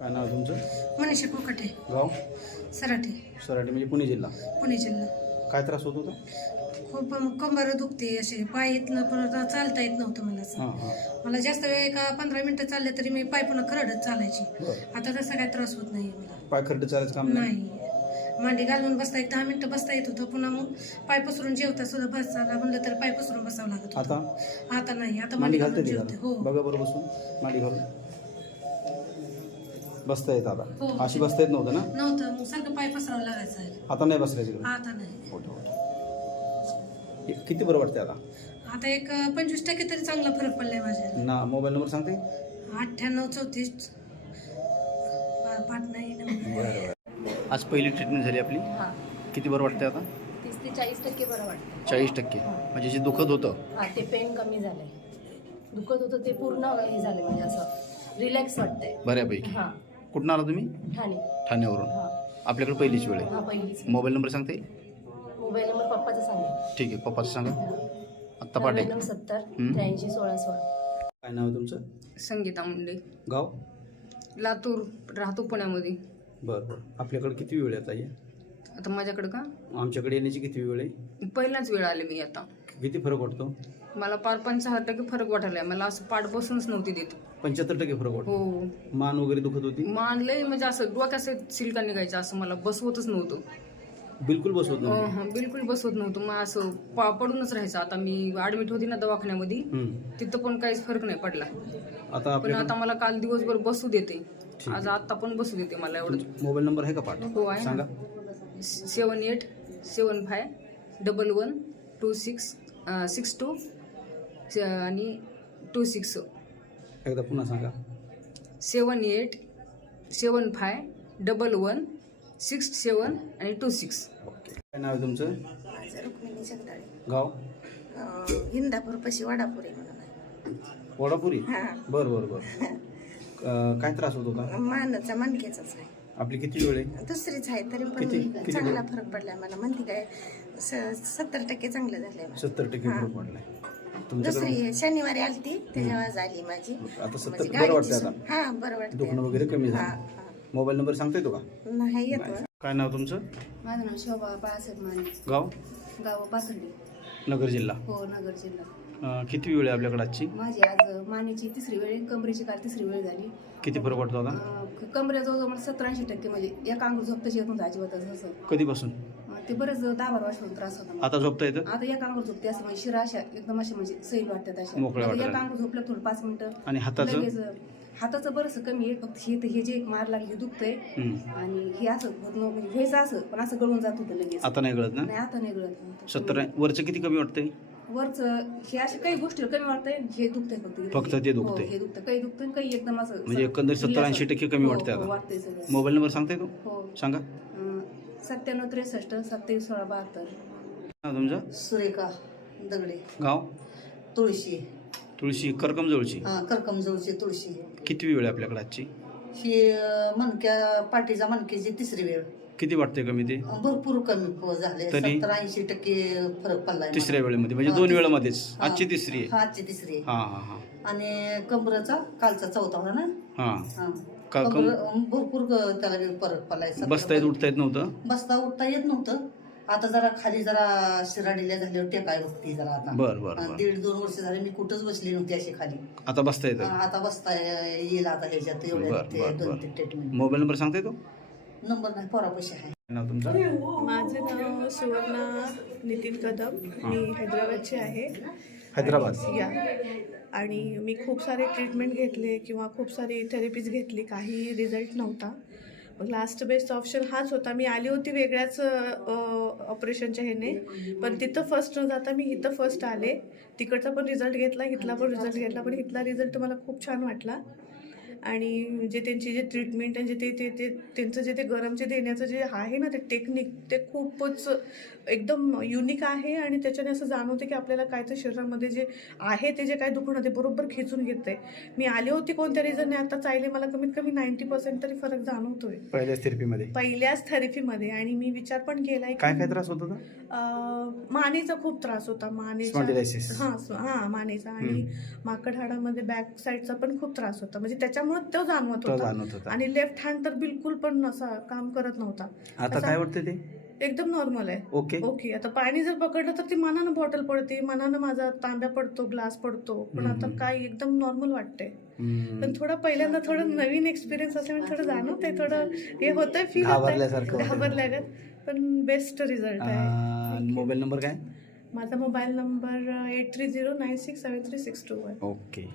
काय नाव आहे तुमचं? मनीषा कोकटे, गाव? सराठी, सराटी म्हणजे पुणे जिल्हा. पुणे जिल्हा. काय त्रास होत होता? खूप कंबर दुखते, असे पाय येत न परत चालता येत नव्हतं मला असं. हां हां. मला जास्त वेळ एका 15 मिनिटं चालले तरी मी पाय पुन्हा खरडत चालायची. बरं. आता तसा काय त्रास होत नाही मला. पाय खड्डे चालायचं काम नाही? नाही, मांडी घालून बसता 10 मिनिटं बसता येत होतं. पुन्हा मग पाय पसरून जेवता सुद्धा बसायला म्हणलं तर पाय पसरून बसावं लागत होतं. आता नाही, आता मांडी मांडी घालते घालून ते जेवते. घालून? हो बघा बरं बसून मांडी घालून बसता येत आता? हो. अशी बसता येत नव्हतं ना? नव्हतं, मग सारखं पाय पसरावं लागायचं. आता नाही बसल्याची? आता नाही. किती बरं वाटते आता? आता एक 25% तरी चांगला फरक पडलाय माझ्या. ना मोबाईल नंबर सांगते? 98 34 पाठ नाही ना. बरं. आज पहिली ट्रीटमेंट झाली आपली. हां, किती बरं वाटते आता? 30 ते 40% बरं वाटतं. 40%? म्हणजे जे दुखत होतं हां, ते पेन कमी झालंय. दुखत होतं ते पूर्ण हे झालं, म्हणजे असं रिलॅक्स वाटतंय बऱ्यापैकी. हां. कुठून आला तुम्ही? ठाणे. ठाण्यावरून? हां आपल्याकडे पहिलीच वेळ आहे. हां, पहिलीच. मोबाईल नंबर सांगते? मोबाईल नंबर पप्पाचा सांगा. ठीक आहे, पप्पाचं सांगा. आत्ता पाठे. 70 83 16 16. काय नाव आहे तुमचं? संगीता मुंडे, गाव? लातूर, राहतो पुण्यामध्ये. बरं बरं. आपल्याकडे किती वेळ आहे ताई? आता माझ्याकडं का आमच्याकडे येण्याची किती वेळ आहे? पहिलाच वेळ आले मी आता. किती फरक वाटतो? मला 65% फरक वाटायला. मला असं पाठ बसूनच नव्हती देत. 75% फरक वाटतो? हो, मान वगैरे दुखत होती? मानलंय म्हणजे असं डोक्यात असं सिल्का निघायचं, असं मला बसवतच नव्हतं. बिलकुल बसवत नव्हतं? हं, बिलकुल बसवत नव्हतं. मग असं पडूनच राहायचं. आता मी ऍडमिट होती ना दवाखान्यामध्ये, तिथं पण काहीच फरक नाही पडला. आता पण आता मला काल दिवसभर बसू देते, ठीक आहे. आज आत्ता पण बसू देते मला एवढं. मोबाईल नंबर आहे का पाठ? हो, आहे ना. सांगा. 7875 11 26 62 आणि 26. एकदा पुन्हा सांगा. 7875 11 67 आणि 26. ओके. काय नाव आहे तुमचं? माझं रुक्मिणी जगदाळे. गाव? इंदापूर पशी वडापूर आहे म्हणून. वडापुरी? हां. बरं बरं बरं. काय त्रास होत होता? मानचा मणक्याचाच आहे. आपली किती वेळ आहे? दुसरीच आहे तरी किती पण चांगला फरक पडलाय मला. म्हणते काय 70% चांगलं झालंय मला. 70% हां. फरक पडलाय. तुमच्याकडे दुसरी शनिवारी आलती त्याच्यावर झाली माझी. आता 70 म्हणजे बरं वाटतं गाडीची आता? हां, बरं वाटतं. दुखणं वगैरे कमी हां, झालं? हां. मोबाईल नंबर सांगता येतो का? नाही येतो. काय नाव तुमचं? माझं नाव शोभा बाळासाहेब माने, गाव? गाव पाथर्डी. नगर जिल्हा. हो, नगर जिल्हा. किती वेळ आहे आपल्याकडे आजची? माझी आज मानेची तिसरी वेळ, कमरेची काल तिसरी वेळ झाली. किती फरक वाटतो आता? कमरेजवळ मला 70-80% म्हणजे एका अंग झोपताच येत नव्हतं अजिबातच असं. कधीपासून? ते बरेच 10-12 वर्षांपासून त्रास होता मला. आता झोपता येतं? आता एका अंगावर झोपते, असं म्हणजे शिरा अशा एकदम अशा म्हणजे सैल वाटतात अशा. मोकळ्या आता वाटायला. एका अंग झोपलं थोडं 5 मिनिटं. आणि हाताचं? लगेच हाताचं बरंच कमी आहे. फक्त हे जे मार लागली हे दुखतंय. आणि हे असं होत नव्हतं, म्हणजे व्हायचं असं पण असं गळून जात होतं लगेच. आता नाही गळत ना? नाही, आता नाही गळत नव्हतं. 70 वरचं किती कमी वाटतंय? वरचं हे अशा काही गोष्टी कमी वाटतंय, हे दुखतंय फक्त ते दुखतंय. हो, हे दुखतं, काही दुखतं, काही एकदम असं म्हणजे एकंदर 70-80% कमी वाटतंय आता? वाटतंय सगळं. मोबाईल नंबर सांगता येतो? हो. सांगा. 97 63 27 16 72. नाव तुमचं? सुरेखा दगडे, गाव? तुळशी. तुळशी, करकमजवळची? करकमजवळची तुळशी. किती वेळ आहे आपल्याकडे आजची? ही मणक्या पाठीच्या मणक्याची तिसरी वेळ. किती वाटते कमी ते? भरपूर कमी झाले. तरी? 70-80% फरक पडलाय मला. तिसऱ्या वेळेमध्ये म्हणजे हा, 2 तिसरी. वेळामध्येच? हा. आजची तिसरी आहे? हा, आजची तिसरी आहे. हा हा हा आणि कमरेचा कालचा चौथा होता ना. हा. हा. का- भरपूर त्याला फरक पडलाय. बसता येत उठता येत नव्हतं? बसता उठता येत नव्हतं. आता जरा खाली जरा शिराडीला झाल्यावर टेकाय बघते जरा आता. बर बर बर. 1.5-2 वर्ष झाले मी कुठंच बसली नव्हती अशी खाली. आता बसता येतं? आता बसता येईल आता ह्याच्यात बर, एवढ्या बर, बर. 2-3 ट्रीटमेंट. मोबाईल नंबर सांगता येतो? नंबर नाही, पोरापाशी आहे. नाव तुमचं? माझं नाव सुवर्णा नितीन कदम. मी हैदराबादची आहे. हैदराबाद? या आणि मी खूप सारे ट्रीटमेंट घेतले किंवा खूप सारी थेरपीज घेतली, काही रिझल्ट नव्हता. मग लास्ट बेस्ट ऑप्शन हाच होता. मी आली होती वेगळ्याच ऑपरेशनच्या ह्याने, पण तिथं फर्स्ट न जाता मी इथं फर्स्ट आले. तिकडचा पण रिझल्ट घेतला, इथला पण रिझल्ट घेतला, पण इथला रिझल्ट मला खूप छान वाटला. आणि जे त्यांची जे ट्रीटमेंट आणि जे ते त्यांचं जे ते गरमचे देण्याचं जे आहे ना ते टेक्निक, ते खूपच एकदम युनिक आहे. आणि त्याच्याने असं जाणवतं की आपल्याला काय तर शरीरामध्ये जे आहे ते जे काय दुखणं ते बरोबर खेचून घेतं आहे. मी आले होते कोणत्या रिझनने, आता चालले मला कमीत कमी 90% तरी फरक जाणवतोय पहिल्याच थेरपीमध्ये? पहिल्याच थेरपीमध्ये. आणि मी विचार पण केलाय काय काय त्रास होत होता? मानेचा खूप त्रास होता. मानेचा, Spondylitis. हां मानेचा. आणि माकड हाडामध्ये बॅक साईडचा पण खूप त्रास होता. म्हणजे त्याच्यामुळे त्याच्यामुळे तो जाणवत तो जाणवत होता. होता आणि लेफ्ट हँड तर बिलकुल पण असा काम करत नव्हता. आता असा काय वाटते ते? एकदम नॉर्मल आहे. ओके. ओके, आता पाणी जर पकडलं तर ती मनानं बॉटल पडते, मनानं माझा तांब्या पडतो, ग्लास पडतो, पण आता काय एकदम नॉर्मल वाटते. पण थोडं पहिल्यांदा थोडं नवीन एक्सपिरियन्स असल्यामुळे थोडं जाणवतंय, थोडं हे होतंय, फील घाबरल्यासारखं होतंय. घाबरल्यागत, पण बेस्ट रिझल्ट आहे. मोबाईल नंबर काय? माझा मोबाईल नंबर 8309673621 आहे. ओके.